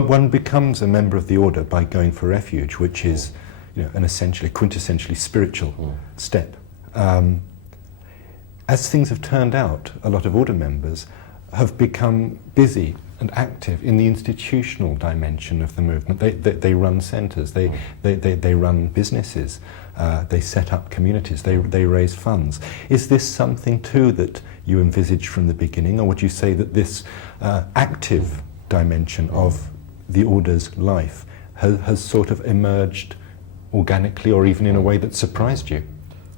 One becomes a member of the order by going for refuge, which is an essentially, quintessentially spiritual step. As things have turned out, a lot of order members have become busy and active in the institutional dimension of the movement. They run centres, they run businesses, they set up communities, they raise funds. Is this something too that you envisaged from the beginning, or would you say that this active dimension of the order's life has sort of emerged organically, or even in a way that surprised you?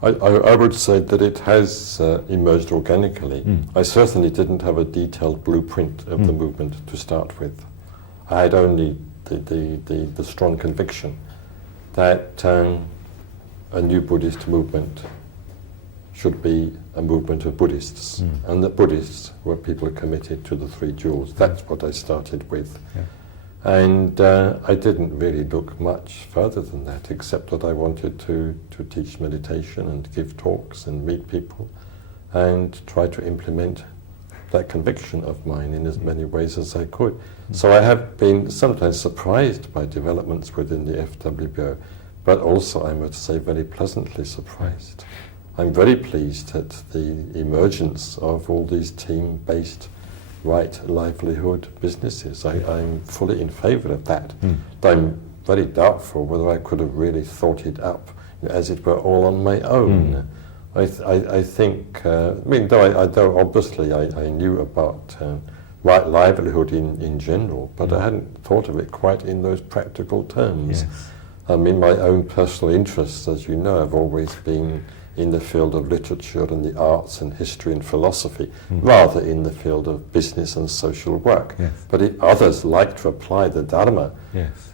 I would say that it has emerged organically. I certainly didn't have a detailed blueprint of the movement to start with. I had only the strong conviction that a new Buddhist movement should be a movement of Buddhists, and that Buddhists were people committed to the Three Jewels. That's what I started with. Yeah. And I didn't really look much further than that, except that I wanted to teach meditation and give talks and meet people and try to implement that conviction of mine in as many ways as I could. So I have been sometimes surprised by developments within the FWBO, but also, I must say, very pleasantly surprised. I'm very pleased at the emergence of all these team-based right livelihood businesses. I'm fully in favour of that. I'm very doubtful whether I could have really thought it up, as it were, all on my own. I think, though obviously I knew about right livelihood in general, but I hadn't thought of it quite in those practical terms. Yes. I mean, my own personal interests, as you know, have always been in the field of literature and the arts and history and philosophy, rather in the field of business and social work. Yes. But if others like to apply the Dharma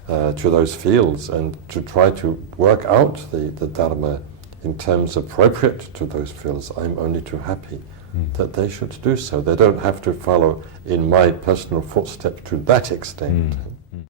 to those fields and to try to work out the Dharma in terms appropriate to those fields, I'm only too happy that they should do so. They don't have to follow in my personal footsteps to that extent.